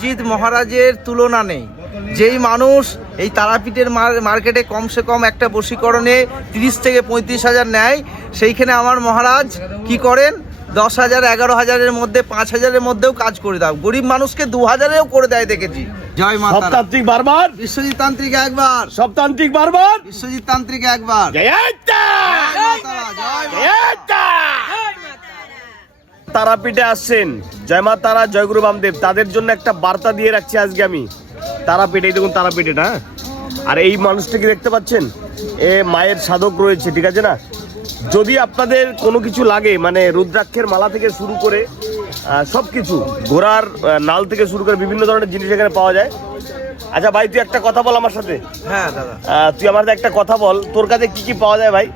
বিশ্বজিৎ মহারাজের তুলনা নেই। যেই মানুষ এই তারাপীঠের মার্কেটে কমসে কম একটা বশীকরণে 30 থেকে 35,000 নেয়, সেইখানে আমার মহারাজ কি করেন 10,000 11,000-এর মধ্যে 5,000-এর মধ্যেও কাজ করে দাও। গরিব মানুষকে 2,000-এও করে দেয় দেখেছি। জয় মা তারা। সবতান্ত্রিক বারবার, বিশ্বজিৎ তান্ত্রিক একবার, সবতান্ত্রিক বারবার, বিশ্বজিৎ তান্ত্রিক একবার। তারাপীঠে আসছেন, জয় মা তারা, জয়গুরু বামদেব, তাদের জন্য একটা বার্তা দিয়ে রাখছি আজকে আমি। তারাপীঠ, এই দেখুন তারাপীঠ এটা, আর এই মানুষটাকে দেখতে পাচ্ছেন, এ মায়ের সাধক রয়েছে, ঠিক আছে না? যদি আপনাদের কোনো কিছু লাগে, মানে রুদ্রাক্ষের মালা থেকে শুরু করে সবকিছু, ঘোড়ার নাল থেকে শুরু করে বিভিন্ন ধরনের জিনিস এখানে পাওয়া যায়। আচ্ছা ভাই, তুই একটা কথা বল আমার সাথে। হ্যাঁ দাদা, তুই আমার একটা কথা বল, তোর কাছে কি কি পাওয়া যায় ভাই?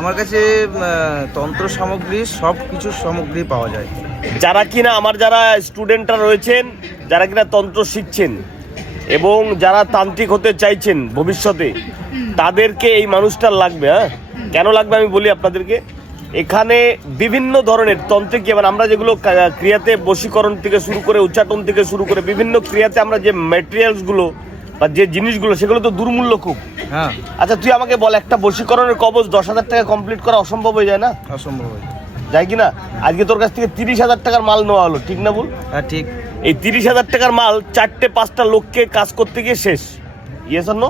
আমার কাছে তন্ত্র সামগ্রী, সব কিছু সামগ্রী পাওয়া যায়। যারা কিনা আমার যারা স্টুডেন্টরা রয়েছেন, যারা কিনা তন্ত্র শিখছেন এবং যারা তান্ত্রিক হতে চাইছেন ভবিষ্যতে, তাদেরকে এই মানুষটা লাগবে। হ্যাঁ, কেন লাগবে আমি বলি আপনাদেরকে। এখানে বিভিন্ন ধরনের তন্ত্রিক, মানে আমরা যেগুলো ক্রিয়াতে বশীকরণ থেকে শুরু করে উচ্চাটন থেকে শুরু করে বিভিন্ন ক্রিয়াতে আমরা যে ম্যাটেরিয়ালসগুলো বা যে জিনিসগুলো, সেগুলো তো দুর্মূল্য খুব। হ্যাঁ। আচ্ছা তুই আমাকে বল, একটা বশীকরণের কবচ 10,000 টাকা কমপ্লিট করা অসম্ভব হয়ে যায় না? অসম্ভব হয়ে যায় কি না? আজকে তোর কাছ থেকে 30,000 টাকার মাল নেওয়া হলো, ঠিক না বল? হ্যাঁ ঠিক। এই 30,000 টাকার মাল 4-5টা লোককে কাজ করতে গিয়ে শেষ। Yes or no?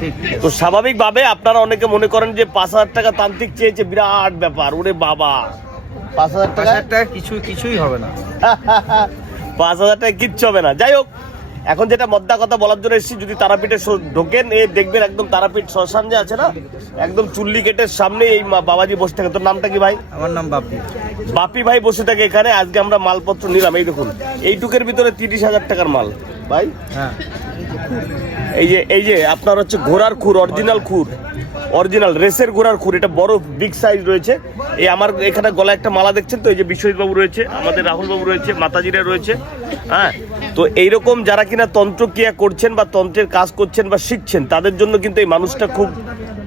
ঠিক। তো স্বাভাবিকভাবে আপনারা অনেকে মনে করেন যে 5,000 টাকা তান্ত্রিক চেয়েছে, বিরাট ব্যাপার, ওরে বাবা 5,000 টাকা কিছুই হবে না। 5,000 টাকা কিচ্ছু হবে না। যাই হোক, এখন যেটা মদ্দা কথা বলার জন্য এসেছি, যদি তারাপীঠে ঢোকেন, এ দেখবেন একদম তারাপীঠ শ্মশান যে আছে না, একদম চুল্লি গেটের সামনে এই বাবাজি বসে থাকে। তোর নামটা কি ভাই? আমার নাম বাপি। বাপি ভাই বসে থাকে এখানে। আজকে আমরা মালপত্র নিলাম, এই দেখুন এইটুকের ভিতরে 30,000 টাকার মাল ভাই। হ্যাঁ, এই যে আপনার হচ্ছে ঘোড়ার খুর, অরিজিনাল খুর, অরিজিনাল রেসের ঘোড়ার খুর, এটা বড় বিগ সাইজ রয়েছে। এই আমার এখানে গলায় একটা মালা দেখছেন তো, এই যে বিশ্বজিৎ বাবু রয়েছে, আমাদের রাহুল বাবু রয়েছে, মাতাজিরা রয়েছে। হ্যাঁ, তো এইরকম যারা কিনা তন্ত্রক্রিয়া করছেন বা তন্ত্রের কাজ করছেন বা শিখছেন, তাদের জন্য কিন্তু এই মানুষটা খুব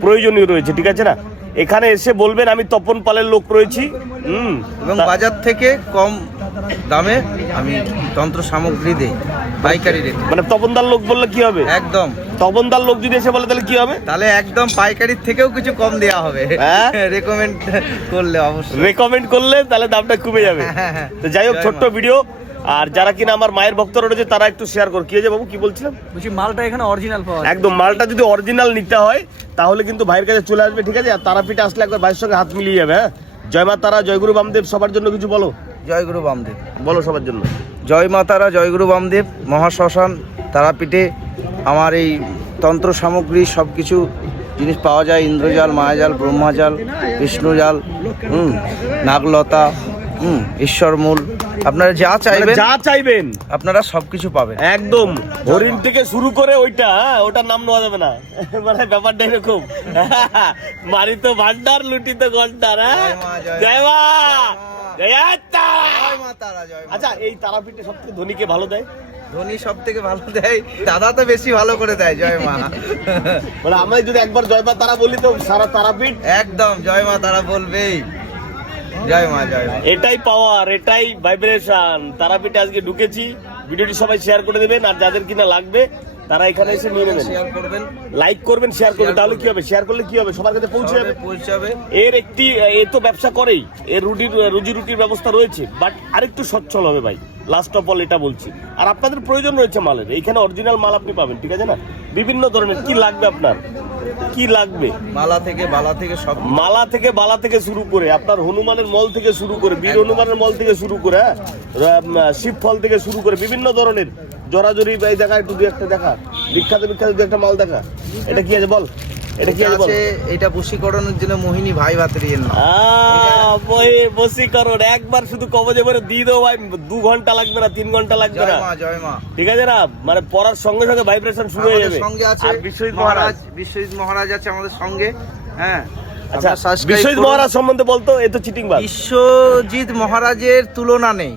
প্রয়োজনীয় রয়েছে, ঠিক আছে না? এখানে এসে বলবেন আমি তপন পালের লোক রয়েছি, এবং বাজার থেকে কম দামে আমি তন্ত্র সামগ্রী দেই পাইকারি রেটে। মানে তপনদার লোক বললে কি হবে? একদম তপনদার লোক যদি এসে বলে তাহলে কি হবে? তাহলে একদম পাইকারির থেকেও কিছু কম দেওয়া হবে। রেকমেন্ড করলে, অবশ্যই রেকমেন্ড করলে তাহলে দামটা কমে যাবে। তো যাই হোক, ছোট্ট ভিডিও। আর যারা কিনা আমার মায়ের ভক্তরা রয়েছে, তারা একটু শেয়ার কর। কি হয়েছে বাবু, কি বলছিলাম? বলছি মালটা এখানে অরিজিনাল পাওয়া যায়। একদম, মালটা যদি অরিজিনাল নিতে হয় তাহলে কিন্তু ভাইয়ের কাছে চলে আসবে, ঠিক আছে? আর তারাপীঠে আসলে একবার ভাইয়ের সঙ্গে হাত মিলিয়ে যাবে। হ্যাঁ, জয় মা তারা, জয়গুরু বামদেব, সবার জন্য কিছু বলো। জয়গুরু বামদেব বলো সবার জন্য। জয় মা তারা, জয়গুরু বামদেব। মহাশ্মশান তারাপীঠে আমার এই তন্ত্র সামগ্রী সব কিছু জিনিস পাওয়া যায়। ইন্দ্রজাল, মায়াজাল, ব্রহ্মাজাল, বিষ্ণুজাল, নাগলতা, ঈশ্বরমূল, আপনারা যা চাইবেন আপনারা সবকিছু পাবেন। একদম হরিণ থেকে শুরু করে ওটার নাম নেওয়া যাবে না, মানে ব্যাপারটা এরকম। মারি তো ভান্ডার, লুটি তো ঘন্টার। জয় মা, আচ্ছা এই তারাপীঠে সব থেকে ধনীকে ভালো দেয়? ধনী সব থেকে ভালো দেয় দাদা, তো বেশি ভালো করে দেয়। জয় মা, মানে আমরা যদি একবার জয় মা তারা বলি তো সারা তারাপীঠ একদম জয় মা তারা বলবেই। জয় মা, জয় মা। এটাই পাওয়ার, এটাই ভাইব্রেশন। তারাপীঠে আজকে ঢুকেছি, ভিডিওটি সবাই শেয়ার করে দেবেন, আর যাদের কিনা লাগবে তারা এখানে এসে নিয়ে নেবেন। শেয়ার করবেন, লাইক করবেন, শেয়ার করবেন, তাহলে কি হবে? শেয়ার করলে কি হবে? সবার কাছে পৌঁছে যাবে। এর একটি এ তো ব্যবসা করেই, এর রুজি রুটির ব্যবস্থা রয়েছে, বাট আরেকটু সচ্ছল হবে ভাই। লাস্ট অফ অল এটা বলছি। আর আপনাদের প্রয়োজন রয়েছে মালের, এইখানে অরিজিনাল মাল আপনি পাবেন, ঠিক আছে না? বিভিন্ন ধরনের কি লাগবে আপনার, কি লাগবে, মালা থেকে বালা থেকে সব, মালা থেকে বালা থেকে শুরু করে আপনার হনুমানের মল থেকে শুরু করে, বীর হনুমানের মল থেকে শুরু করে, শিব ফল থেকে শুরু করে বিভিন্ন ধরনের জরাজরি। এই দেখা একটু দুই একটা দেখা, বিখ্যাত দু একটা মাল দেখা। এটা কি আছে বল, এটা কি আছে বল? এটা বশীকরণের জন্য মোহিনী ভাই ভাতরিয়েন না। বশীকরণ একবার শুধু কবজে ভরে দিয়ে দাও ভাই, 2 ঘন্টা লাগবে না, 3 ঘন্টা লাগবে না। জয় মা, ঠিক আছে না? মানে পড়ার সঙ্গে সঙ্গে ভাইব্রেশন শুরু হয়ে যাবে। আর বিশ্বজিৎ মহারাজ আছে আমাদের সঙ্গে। হ্যাঁ, আচ্ছা বিশ্বজিৎ মহারাজ সম্বন্ধে বলতো, এ তো চিটিং বাজ। বিশ্বজিৎ মহারাজের তুলনা নেই।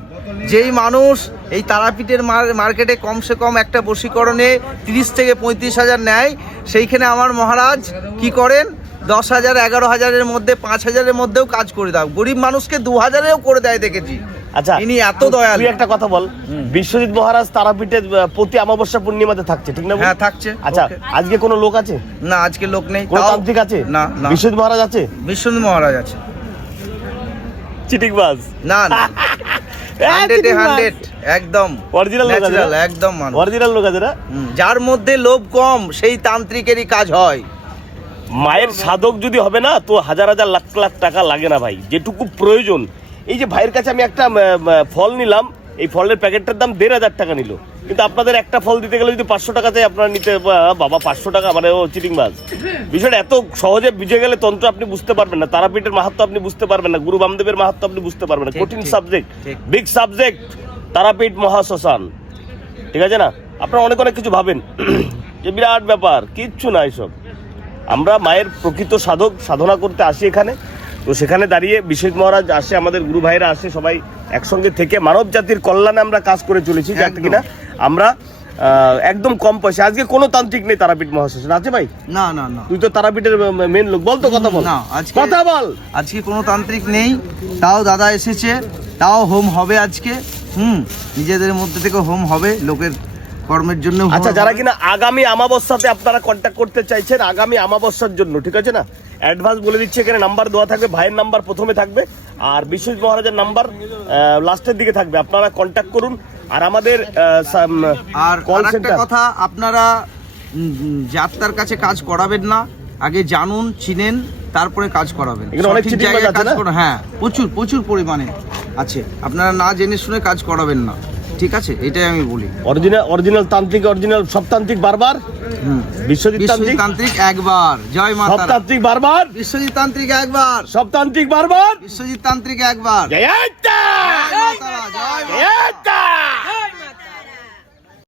যেই মানুষ এই তারাপীঠের মার্কেটে কমসে কম একটা বশীকরণে 30 থেকে 35,000 নেয়, সেইখানে আমার মহারাজ কি করেন 10,000 11,000-এর মধ্যে 5,000-এর মধ্যেও কাজ করে দাও। গরিব মানুষকে 2,000-এও করে দেয় দেখেছি। আচ্ছা ইনি এত দয়ালু। তুই একটা কথা বল, বিশ্বজিৎ মহারাজ তারাপীঠে প্রতি অমাবস্যা পূর্ণিমাতে থাকছে, ঠিক না? হ্যাঁ থাকছে। আচ্ছা Okay. আজকে কোনো লোক আছে? না আজকে লোক নেই। কোনো তাও- তান্ত্রিক আছে? না না। বিশ্বজিৎ মহারাজ আছে? বিশ্বজিৎ মহারাজ আছে। চিটিংবাজ। না না 100 একদম অরিজিনাল লোক আছে, ন্যাচারাল একদম মানুষ। অরিজিনাল লোক আছে না? যার মধ্যে লোভ কম সেই তান্ত্রিকেরই কাজ হয়। মায়ের সাধক যদি হবে না তো হাজার হাজার লাখ লাখ টাকা লাগে না ভাই, যেটুকু প্রয়োজন। এই যে ভাইয়ের কাছে আমি একটা ফল নিলাম, এই ফলের প্যাকেটটার দাম 1500 টাকা নিল, কিন্তু আপনাদের একটা ফল দিতে গেলে যদি 500 টাকাতে আপনারা নিতে, বাবা 500 টাকা, মানে ও চিটিংবাজ। বিষয়টা এত সহজে বুঝে গেলে তন্ত্র আপনি বুঝতে পারবেন না, তারাপীঠের মাহাত্ম্য আপনি বুঝতে পারবেন না, গুরু বামদেবের মাহাত্ম্য আপনি বুঝতে পারবেন না। ঠিক, কঠিন ঠিক, সাবজেক্ট, ঠিক। বিগ সাবজেক্ট, তারাপীঠ মহাশ্মশান, ঠিক আছে না? আপনারা অনেক অনেক কিছু ভাবেন যে বিরাট ব্যাপার, কিচ্ছু না এসব। আমরা মায়ের প্রকৃত সাধক, সাধনা করতে আসি এখানে, তো সেখানে দাঁড়িয়ে বিশ্বজিৎ মহারাজ আসে, আমাদের গুরু ভাইরা আসে, সবাই একসঙ্গে থেকে মানব জাতির কল্যাণে আমরা কাজ করে চলেছি, যাতে একদম। কিনা আমরা একদম কম পয়সা। আজকে কোনো তান্ত্রিক নেই তারাপীঠ মহাশ্মশান, আছে ভাই? না না না তুই তো তারাপীঠের মেন লোক, বল তো কথা বল। না, আজকে- কথা বল। আজকে কোনো তান্ত্রিক নেই, তাও দাদা এসেছে, তাও হোম হবে আজকে। নিজেদের মধ্যে থেকে হোম হবে, লোকের কর্মের জন্য হোম আচ্ছা, যারা হবে। কিনা আগামী আমাবস্যাতে আপনারা কন্ট্যাক্ট করতে চাইছেন, আগামী আমাবস্যার জন্য, ঠিক আছে না? অ্যাডভান্স বলে দিচ্ছে, এখানে নাম্বার দেওয়া থাকবে, ভাইয়ের নাম্বার প্রথমে থাকবে আর বিশ্বজিৎ মহারাজের নাম্বার লাস্টের দিকে থাকবে, আপনারা কন্ট্যাক্ট করুন। আর আমাদের আর কল আরেকটা সেন্টার, কথা, আপনারা যাত্রার কাছে কাজ করাবেন না, আগে জানুন চিনেন তারপরে কাজ করাবেন। এখানে অনেক সঠিক চিটিংবাজ জায়গায় আছে কাজ না? করুন। হ্যাঁ প্রচুর প্রচুর পরিমাণে আছে, আপনারা না জেনে শুনে কাজ করাবেন না, ঠিক আছে? এটাই আমি বলি। অরিজিনাল তান্ত্রিক, অরিজিনাল সব তান্ত্রিক বারবার, বিশ্বজিৎ বিশ্বজিৎ তান্ত্রিক তান্ত্রিক একবার, জয় মা সব তারা। তান্ত্রিক বারবার, বিশ্বজিৎ তান্ত্রিক একবার, সব তান্ত্রিক বারবার। বিশ্বজিৎ তান্ত্রিক একবার। জয় জয় মা তারা, জয় মা তারা। জয়